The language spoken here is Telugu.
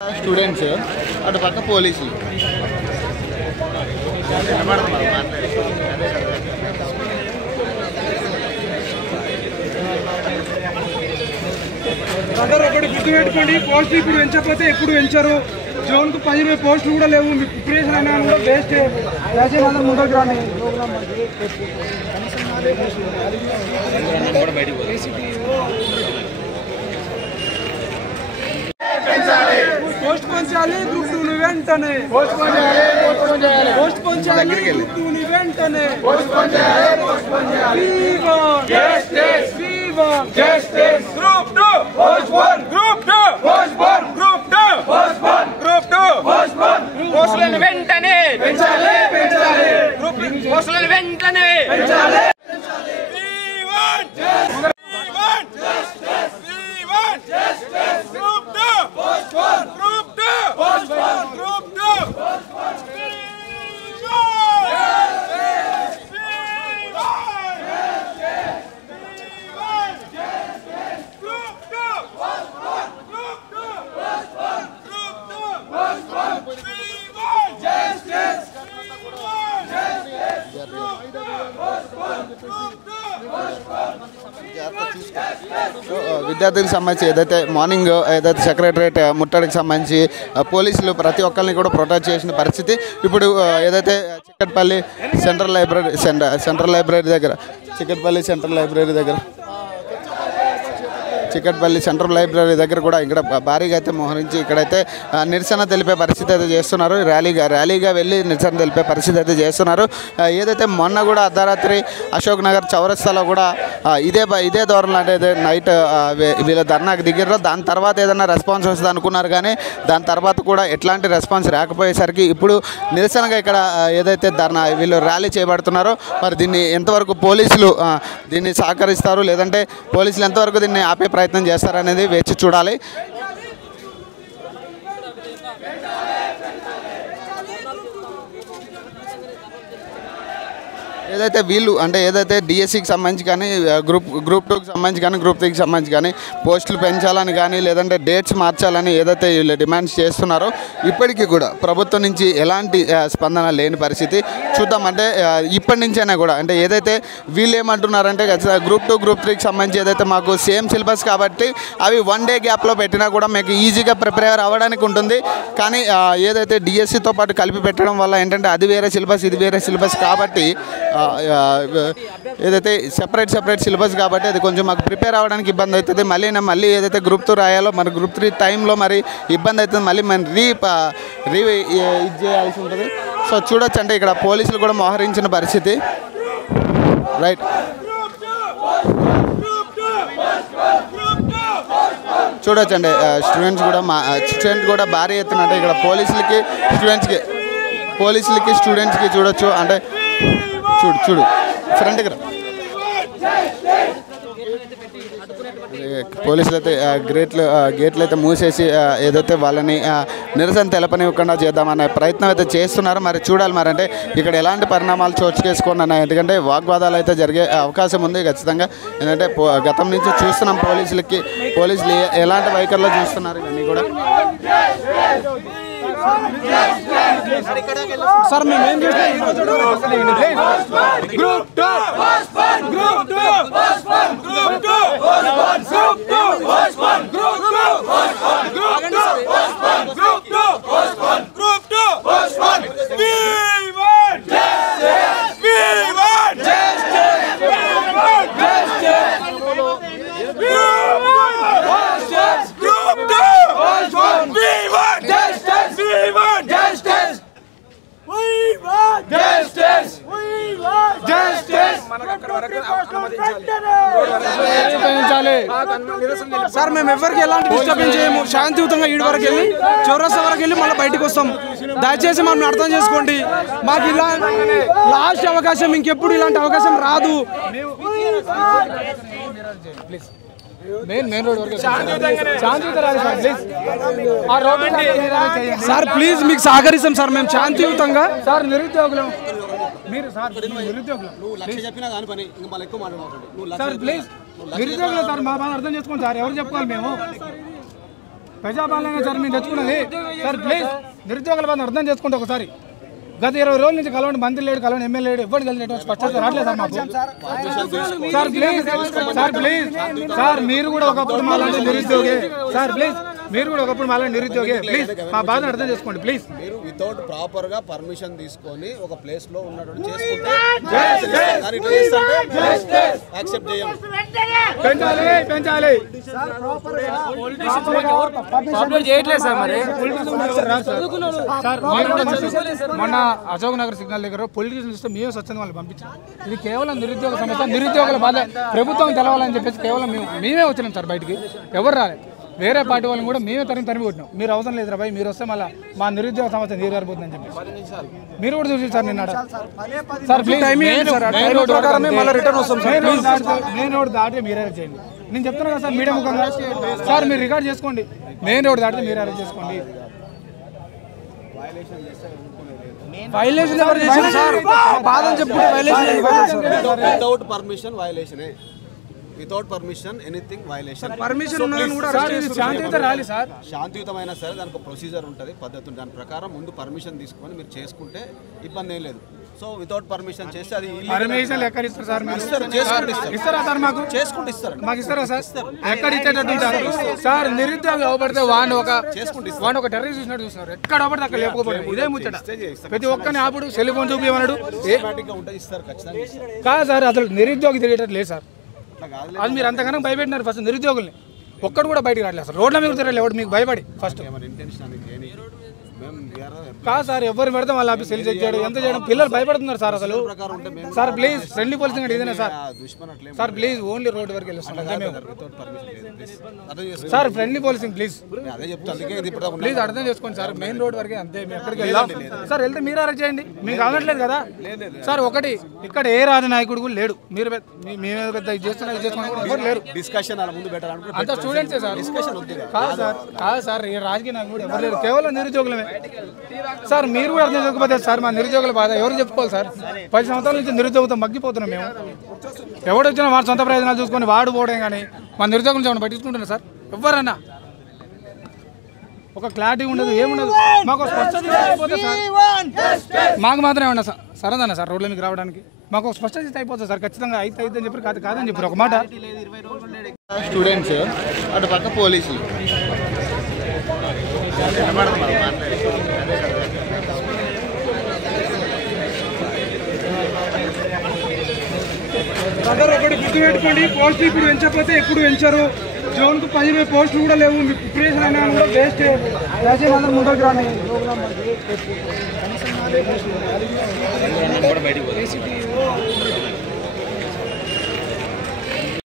స్టూడెంట్స్ అటు పక్క పోలీసులు బ్రదర్ ఒకటి గుర్తుపెట్టుకోండి, పోస్ట్ ఇప్పుడు పెంచకపోతే ఎప్పుడు పెంచారు. జోన్కు 10 పోస్టులు కూడా లేవు. మీ ప్రిపరేషన్ అయినా కూడా వేస్ట్. దయచేసి అందరూ ముందుకు రాండి. పోస్ట్ పంచాలి గ్రూప్ 2 వెంటనే. పోస్ట్ పంచాలి గ్రూప్ 2 వెంటనే. Group 2 post 1 group 2 post 1 group 2 post 1 group 2 post 1 పోస్టులను వెంటనే పెంచాలి గ్రూప్ పోస్టులను వెంటనే పెంచాలి. విద్యార్థులకు సంబంధించి ఏదైతే మార్నింగ్ ఏదైతే సెక్రటరేట్ ముట్టడికి సంబంధించి పోలీసులు ప్రతి ఒక్కరిని కూడా ప్రొటెక్ట్ చేసిన పరిస్థితి. ఇప్పుడు ఏదైతే చిక్కట్పల్లి సెంట్రల్ లైబ్రరీ దగ్గర చిక్కట్పల్లి సెంట్రల్ లైబ్రరీ దగ్గర కూడా ఇక్కడ భారీగా అయితే మోహరించి ఇక్కడైతే నిరసన తెలిపే పరిస్థితి అయితే చేస్తున్నారు. ర్యాలీగా వెళ్ళి నిరసన తెలిపే పరిస్థితి అయితే చేస్తున్నారు. ఏదైతే మొన్న కూడా అర్ధరాత్రి అశోక్ నగర్ చౌరస్తాలో కూడా ఇదే ధోరణిలో అంటే నైట్ వీళ్ళ ధర్నాకు దిగారు. దాని తర్వాత ఏదైనా రెస్పాన్స్ వస్తుంది అనుకున్నారు, కానీ దాని తర్వాత కూడా ఎట్లాంటి రెస్పాన్స్ రాకపోయేసరికి ఇప్పుడు నిరసనగా ఇక్కడ ఏదైతే వీళ్ళు ర్యాలీ చేపడుతున్నారో మరి దీన్ని ఎంతవరకు పోలీసులు దీన్ని సహకరిస్తారు, లేదంటే పోలీసులు ఎంతవరకు దీన్ని ఆపే ప్రయత్నం చేస్తారనేది వేచి చూడాలి. ఏదైతే వీళ్ళు అంటే ఏదైతే డిఎస్సికి సంబంధించి కానీ గ్రూప్ 2కి సంబంధించి కానీ గ్రూప్ 3కి సంబంధించి కానీ పోస్టులు పెంచాలని కానీ లేదంటే డేట్స్ మార్చాలని ఏదైతే వీళ్ళు డిమాండ్స్ చేస్తున్నారో ఇప్పటికీ కూడా ప్రభుత్వం నుంచి ఎలాంటి స్పందన లేని పరిస్థితి చూద్దాం. అంటే ఇప్పటి నుంచైనా కూడా అంటే ఏదైతే వీళ్ళు ఏమంటున్నారంటే గ్రూప్ 2 గ్రూప్ 3కి సంబంధించి ఏదైతే మాకు సేమ్ సిలబస్ కాబట్టి అవి 1 డే గ్యాప్లో పెట్టినా కూడా మీకు ఈజీగా ప్రిపేర్ అవ్వడానికి ఉంటుంది. కానీ ఏదైతే డిఎస్సితో పాటు కలిపి పెట్టడం వల్ల ఏంటంటే అది వేరే సిలబస్ ఇది వేరే సిలబస్ కాబట్టి ఏదైతే సెపరేట్ సిలబస్ కాబట్టి అది కొంచెం మాకు ప్రిపేర్ అవ్వడానికి ఇబ్బంది అవుతుంది. మళ్ళీ ఏదైతే గ్రూప్ 2 రాయాలో మరి గ్రూప్ 3 టైంలో మరి ఇబ్బంది అవుతుంది. మళ్ళీ మనం ఇది చేయాల్సి ఉంటుంది. సో చూడొచ్చు అంటే ఇక్కడ పోలీసులు కూడా మోహరించిన పరిస్థితి. రైట్, చూడొచ్చు అండి స్టూడెంట్స్ కూడా భారీ ఎత్తున అంటే ఇక్కడ పోలీసులకి స్టూడెంట్స్కి చూడొచ్చు. అంటే చూడు ఫ్రంట్కి రా. పోలీసులు అయితే గేట్లు అయితే మూసేసి ఏదైతే వాళ్ళని నిరసన తెలపనివ్వకుండా చేద్దామనే ప్రయత్నం అయితే చేస్తున్నారు. మరి చూడాలి మరి అంటే ఇక్కడ ఎలాంటి పరిణామాలు చోటు చేసుకోండి. ఎందుకంటే వాగ్వాదాలు అయితే జరిగే అవకాశం ఉంది ఖచ్చితంగా. ఎందుకంటే గతం నుంచి చూస్తున్నాం పోలీసులు ఎలాంటి వైఖరిలో చూస్తున్నారు ఇవన్నీ కూడా. సార్ మేమేం చేస్తాం గ్రూప్ 2 సార్ మేము ఎవరికి ఎలాంటి డిస్టర్బెన్స్ చేయము. శాంతియుతంగా ఈడి వరకు వెళ్ళి చౌరస్తా వరకు వెళ్ళి మళ్ళీ బయటకు వస్తాం. దయచేసి మనం అర్థం చేసుకోండి. మాకు ఇలా లాస్ట్ అవకాశం, ఇంకెప్పుడు ఇలాంటి అవకాశం రాదు. సార్ ప్లీజ్ మీకు సహకరిస్తాం సార్ మేము శాంతియుతంగా. సార్ నిరుద్యోగులం మీరు సార్ నిరుద్యోగులం సార్ ప్లీజ్ నిరుద్యోగులు సార్ మా బాధ అర్థం చేసుకోండి సార్. ఎవరు చెప్పుకోవాలి మేము ప్రజాపాలన సార్ మేము తెచ్చుకున్నది సార్. ప్లీజ్ నిరుద్యోగుల బాధ అర్థం చేసుకుంటే ఒకసారి. గత 20 రోజుల నుంచి కలవండి, మంత్రి లేడు, కలవండి, ఎమ్మెల్యే లేడు, ఎవరు కలిసి స్పష్టత రావట్లేదు సార్ మాకు. Sir please sir, please sir, మీరు కూడా ఒకప్పుడు మాలాంటి నిరుద్యోగే సార్. ప్లీజ్ మీరు కూడా ఒకప్పుడు మాలాంటి నిరుద్యోగే. ప్లీజ్ మా బాధను అర్థం చేసుకోండి. ప్లీజ్ మీరు వితౌట్ ప్రాపర్ గా పర్మిషన్ తీసుకొని ఒక ప్లేస్ లో ఉన్నట్టు చేసుకుంటే యాక్సెప్ట్ చేయం. పెంచాలి మొన్న అశోక్ నగర్ సిగ్నల్ దగ్గర పొలిటిషియన్ ఇస్తే మేమే స్వచ్ఛంగా వాళ్ళు పంపించాం. ఇది కేవలం నిరుద్యోగ సమస్య, నిరుద్యోగుల బాధ ప్రభుత్వం తెలవాలని చెప్పేసి కేవలం మేమే వచ్చినాం సార్. బయటికి ఎవరు రాలేదు, వేరే పార్టీ వాళ్ళని కూడా మేమే తరిమి కొట్టినాం. మీరు అవసరం లేదు రాబాయి, మీరు వస్తే మళ్ళీ మా నిరుద్యోగ సమస్య నీరుగారిపోతుందని చెప్పి మీరు కూడా చూసి సార్ నిన్న సార్. ప్లీజ్ మెయిన్ రోడ్ దాటి మీరు అరెస్ట్ చేయండి. నేను చెప్తున్నా కదా సార్ మీడియా ముఖంగా. సార్ మీరు రికార్డ్ చేసుకోండి, మెయిన్ రోడ్ దాటి మీరు అరెస్ట్ చేసుకోండి. వైలేషన్ ఎవరు చేశారు సార్? బాధలు చెప్పుకుంటే వైలేషన్ వితౌట్ పర్మిషన్ వైలేషనే. Without permission anything violation. Permission ఉన్నదని కూడా శాంతియుత ర్యాలీ సార్. శాంతియుతమైన సరే దానికి ప్రొసీజర్ ఉంటుంది, పద్ధతి ఉంటుంది. దాని ప్రకారం ముందు పర్మిషన్ తీసుకొని మీరు చేసుకుంటే ఇబ్బంది ఏం లేదు. సో వితౌట్ పర్మిషన్ చేస్తే అది పర్మిషన్ ఎక్కడ ఇస్తారు సార్? ఇస్తారా సార్? మాకు చేసుకుంటే ఇస్తారు. మాకు ఇస్తారా సార్? ఎక్కడ ఇచ్చేటట్టు సార్? నిరుద్యోగం అవబడితే వాడిని ఒక టెర్రరిస్ట్ చూసినట్టు చూస్తున్నారు. ఎక్కడ అవబడితే అక్కడ లేకపోతే ఇదే ముచ్చట. ప్రతి ఒక్కరిని ఆపుడు సెల్ ఫోన్ చూపించమన్నాడు. కాదు సార్, అసలు నిరుద్యోగి తిరిగేటట్టు లేదు సార్. అది మీరు అంతగానో భయపెట్టినారు ఫస్ట్ నిరుద్యోగుల్ని. ఒక్కడు కూడా బయటకు రావట్లేదు సార్. రోడ్ల మీద తిరగలేదు ఎవడు మీకు భయపడి ఫస్ట్. కాదు సార్, ఎవరు పెడతాం వాళ్ళ ఆఫీస్ సెల్ చెక్ చేయడం, ఎంత చేయడం, పిల్లలు భయపడుతున్నారు సార్. అసలు సార్ ప్లీజ్ ఫ్రెండ్లీ పోలీసింగ్ అంటే ఇదేనా sir? Sir please only road వరకు వెళ్ళొస్తాం sir. Friendly policing please please అర్థం చేసుకోండి సార్. మెయిన్ రోడ్ వరకే అంతే. మేము ఎక్కడికి వెళ్దాం సార్. వెళ్తే మీరు అరెస్ట్ చేయండి, మీకు అవ్వట్లేదు కదా సార్. ఒకటి ఇక్కడ ఏ రాజనాయకుడు కూడా లేడు. మీరు మేము పెద్ద ఇది చేస్తున్నారు లేరు. డిస్కషన్ అంతా స్టూడెంట్సే సార్. కాదు సార్, ఈ రాజకీయ నాయకుడు ఎవరు లేరు, కేవలం నిరుద్యోగులమే సార్. మీరు కూడా అర్థం చేసుకోకపోతే సార్ మా నిరుద్యోగుల బాధ ఎవరు చెప్పుకోవాలి సార్? 10 సంవత్సరాల నుంచి నిరుద్యోగంతో మగ్గిపోతున్నాం మేము. ఎవడు వచ్చినా వాడు సొంత ప్రయోజనాలు చూసుకొని వాడు పోవడం కానీ మా నిరుద్యోగం నుంచి ఏమైనా పట్టించుకుంటున్నారు సార్? ఎవరన్నా ఒక క్లారిటీ ఉండదు, ఏముండదు. మాకు స్పష్టత అయిపోతుంది సార్. మాకు మాత్రం ఏమన్నా సార్ సరదన్నా సార్ రోడ్ల మీకు రావడానికి? మాకు స్పష్టత అయిపోతుంది సార్. ఖచ్చితంగా అయితే అని చెప్పి కాదని చెప్పారు ఒక మాట. స్టూడెంట్స్ అటు పక్క పోలీసులు బ్రదర్ ఒకటి గుర్తుపెట్టుకోండి, పోస్టులు ఇప్పుడు పెంచకపోతే ఎప్పుడు పెంచారు. జోన్కు 10,000 పోస్టులు కూడా లేవు. మీ ప్రిపరేషన్ అయినా కూడా వేస్ట్. దయచేసి అందరూ ముందుకు రాని.